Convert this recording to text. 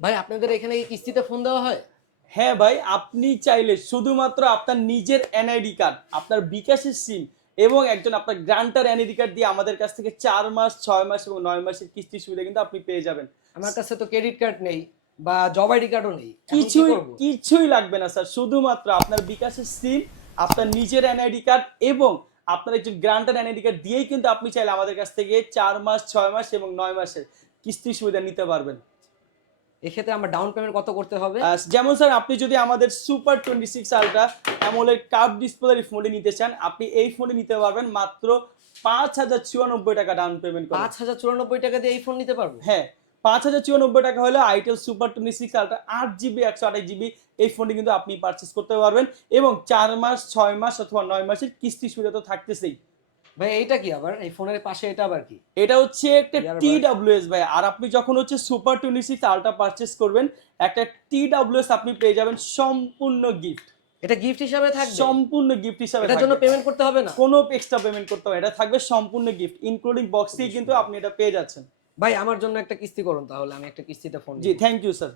ভাই আপনাদের এখানে কিস্তিতে ফোন দেওয়া হয়? হ্যাঁ ভাই আপনি চাইলে শুধুমাত্র আপনার নিজের এনআইডি কার্ড আপনার বিকাশের সিম এবং একজন আপনার গ্রান্টার এনআইডি কার্ড দিয়ে আমাদের কাছ থেকে চার মাস ছয় মাস এবং নয় মাসের কিস্তি সুবিধা কিন্তু আপনি পেয়ে যাবেন। আমার কাছে তো ক্রেডিট কার্ড নেই বা জব আইডি কার্ডও নেই। কিছুই কিছুই লাগবে না স্যার শুধুমাত্র আপনার বিকাশের সিম আপনার নিজের এনআইডি কার্ড এবং আপনার একজন গ্রান্টার এনআইডি কার্ড দিয়েই কিন্তু আপনি চাইলে আমাদের কাছ থেকে চার মাস ছয় মাস এবং নয় মাসের কিস্তি সুবিধা নিতে পারবেন। এক্ষেত্রে আমার ডাউন পেমেন্ট কত করতে হবে? যেমন স্যার আপনি যদি আমাদের সুপার টোয়েন্টি সিক্স আলট্রা অ্যামোলের কাপ ডিসপ্লের ফোনটি নিতে চান আপনি এই ফোনটি নিতে পারবেন মাত্র পাঁচ হাজার চুয়ানব্বই টাকা ডাউন পেমেন্ট পাঁচ হাজার চুরানব্বই টাকা দিয়ে এই ফোন নিতে পারব? হ্যাঁ পাঁচ হাজার চুয়ানব্বই টাকা হলে itel super twenty six ultra আট জিবি একশো আঠাশ জিবি এই ফোনটি কিন্তু আপনি পারচেস করতে পারবেন। এবং চার মাস ছয় মাস অথবা নয় মাসের কিস্তি সুবিধা তো থাকতেছেই। ভাই এইটা কি আবার? এই ফোনের পাশে এটা আবার কি? এটা হচ্ছে একটা ডাব্লিউএস ভাই আর আপনি যখন হচ্ছে super twenty six ultra purchase করবেন একটা টি ডাব্লিউএস আপনি পেয়ে যাবেন সম্পূর্ণ গিফট এটা গিফট হিসাবে থাকবে? সম্পূর্ণ গিফট হিসাবে এটার জন্য পেমেন্ট করতে হবে না? কোনো এক্সট্রা পেমেন্ট করতে হবে এটা থাকবে সম্পূর্ণ গিফট ইনক্লুডিং বক্স দিয়ে কিন্তু আপনি এটা পেয়ে যাচ্ছেন। ভাই আমার জন্য একটা কিস্তি করুন তাহলে আমি একটা কিস্তিতে ফোন জি থ্যাংক ইউ স্যার